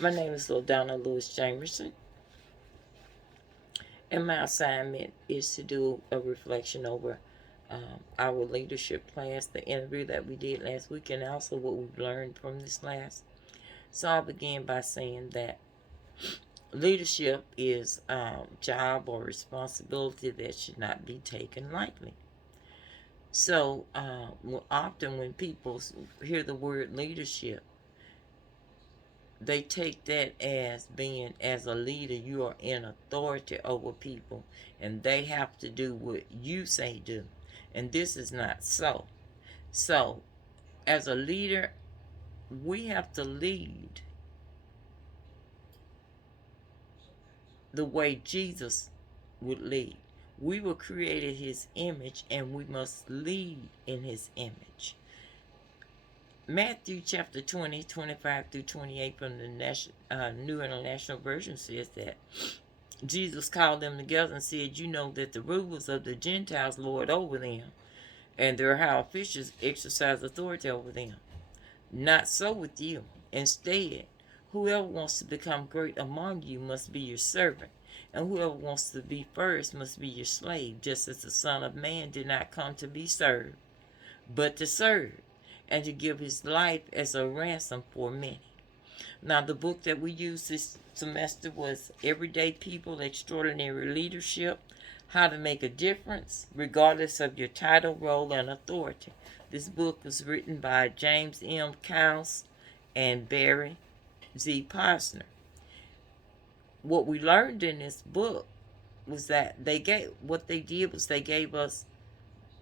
My name is LaDonna Lewis Jamerson, and my assignment is to do a reflection over our leadership class, the interview that we did last week, and also what we've learned from this class. So I'll begin by saying that leadership is a job or responsibility that should not be taken lightly. So often when people hear the word leadership, they take that as being, as a leader, you are in authority over people and they have to do what you say do. And this is not so. So, as a leader, we have to lead the way Jesus would lead. We were created his image and we must lead in his image. Matthew chapter 20, 25 through 28 from the New International Version says that Jesus called them together and said, "You know that the rulers of the Gentiles lord over them, and their high officials exercise authority over them. Not so with you. Instead, whoever wants to become great among you must be your servant, and whoever wants to be first must be your slave, just as the Son of Man did not come to be served, but to serve, and to give his life as a ransom for many." Now, the book that we used this semester was Everyday People, Extraordinary Leadership, How to Make a Difference, Regardless of Your Title, Role, and Authority. This book was written by James M. Couse and Barry Z. Posner. What we learned in this book was that they gave us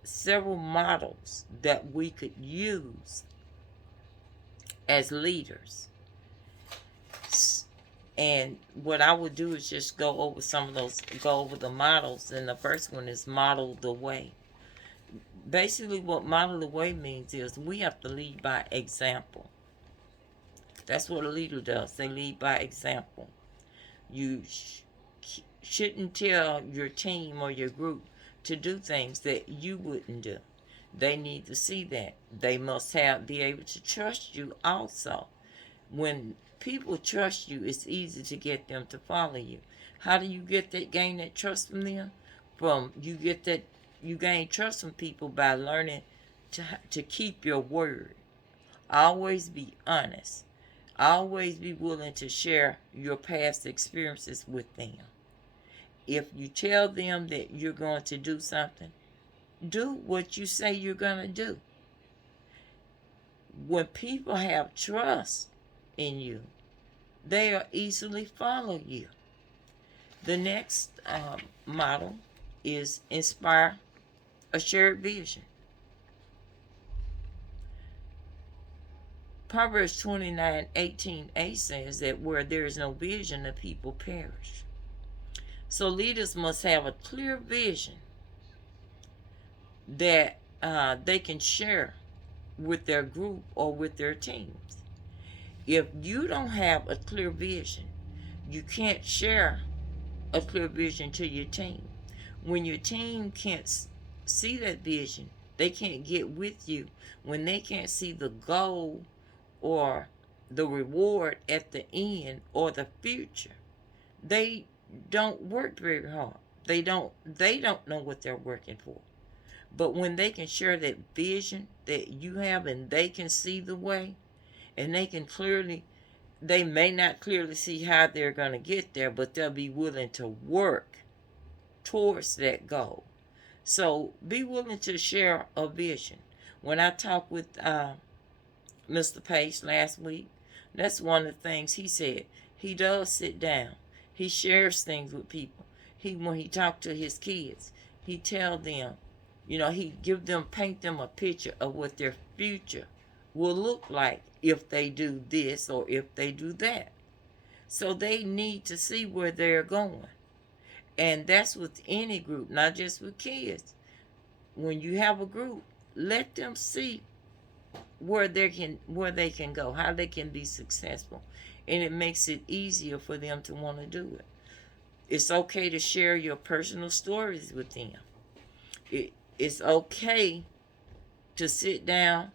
several models that we could use as leaders. And what I would do is just go over the models. And the first one is model the way. Basically, what model the way means is we have to lead by example. That's what a leader does. They lead by example. You shouldn't tell your team or your group to do things that you wouldn't do. They need to see that. They must be able to trust you also. When people trust you, it's easy to get them to follow you. How do you gain that trust from them? You gain trust from people by learning to keep your word. Always be honest. Always be willing to share your past experiences with them. If you tell them that you're going to do something, do what you say you're going to do. When people have trust in you, they'll easily follow you. The next model is inspire a shared vision. Proverbs 29:18a says that where there is no vision, the people perish. So leaders must have a clear vision that they can share with their group or with their teams. If you don't have a clear vision, you can't share a clear vision to your team. When your team can't see that vision, they can't get with you. When they can't see the goal or the reward at the end or the future, they don't work very hard. They don't know what they're working for. But when they can share that vision that you have and they can see the way, and they may not clearly see how they're going to get there, but they'll be willing to work towards that goal. So be willing to share a vision. When I talked with Mr. Pace last week, that's one of the things he said. He does sit down. He shares things with people. When he talked to his kids, he tell them, he paint them a picture of what their future will look like if they do this or if they do that. So they need to see where they're going. And that's with any group, not just with kids. When you have a group, let them see where they can go, how they can be successful. And it makes it easier for them to want to do it. It's okay to share your personal stories with them. It's okay to sit down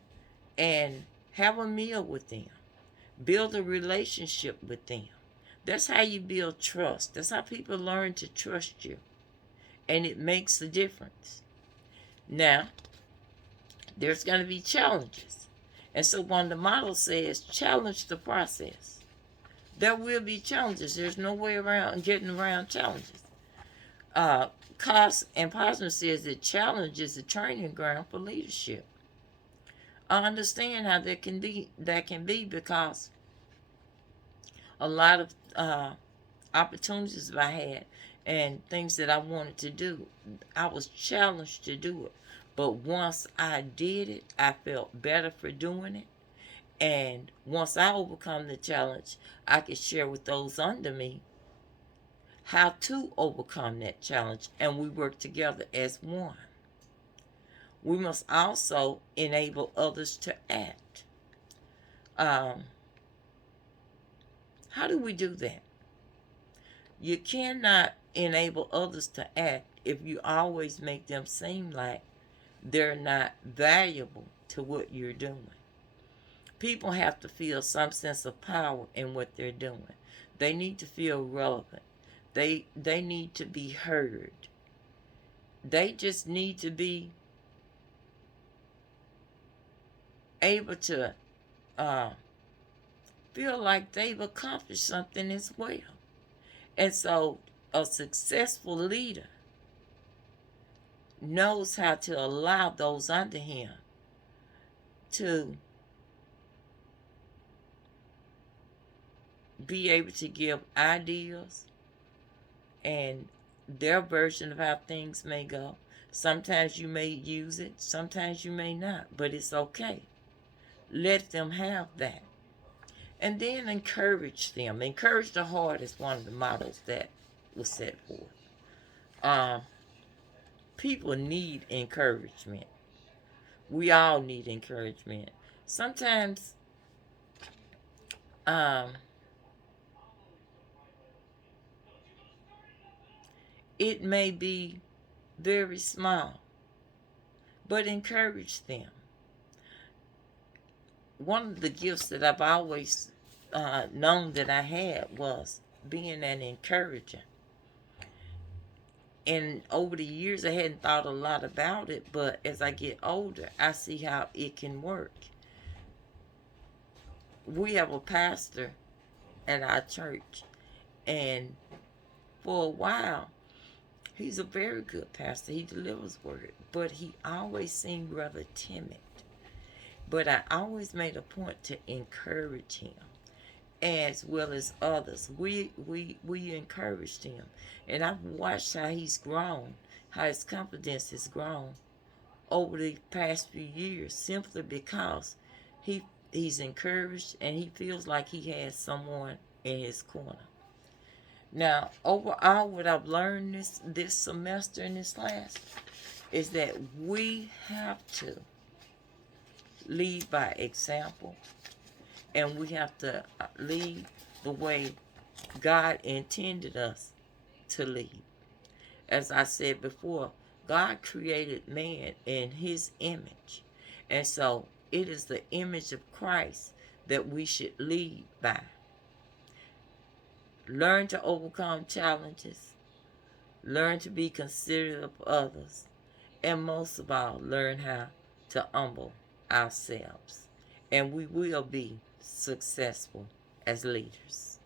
and have a meal with them. Build a relationship with them. That's how you build trust. That's how people learn to trust you. And it makes a difference. Now, there's going to be challenges. And so one of the models says, challenge the process. There will be challenges. There's no way around getting around challenges. Cost and Posner says that challenge is a training ground for leadership. I understand how that can be because a lot of opportunities that I had and things that I wanted to do, I was challenged to do it. But once I did it, I felt better for doing it. And once I overcome the challenge, I could share with those under me how to overcome that challenge. And we work together as one. We must also enable others to act. How do we do that? You cannot enable others to act if you always make them seem like they're not valuable to what you're doing. People have to feel some sense of power in what they're doing. They need to feel relevant. They need to be heard. They just need to be able to feel like they've accomplished something as well. And so a successful leader knows how to allow those under him to be able to give ideas and their version of how things may go. Sometimes you may use it, sometimes you may not, but it's okay. Let them have that. And then encourage them. Encourage the heart is one of the models that was set forth. People need encouragement. We all need encouragement. Sometimes it may be very small, but encourage them. One of the gifts that I've always known that I had was being an encourager. And over the years, I hadn't thought a lot about it, but as I get older, I see how it can work. We have a pastor at our church, and for a while, he's a very good pastor. He delivers word, but he always seemed rather timid. But I always made a point to encourage him, as well as others. We encouraged him, and I've watched how he's grown, how his confidence has grown over the past few years, simply because he's encouraged and he feels like he has someone in his corner. Now, overall, what I've learned this semester in this class is that we have to lead by example, and we have to lead the way God intended us to lead. As I said before, God created man in his image, and so it is the image of Christ that we should lead by. Learn to overcome challenges, learn to be considerate of others, and most of all, learn how to humble ourselves. And we will be successful as leaders.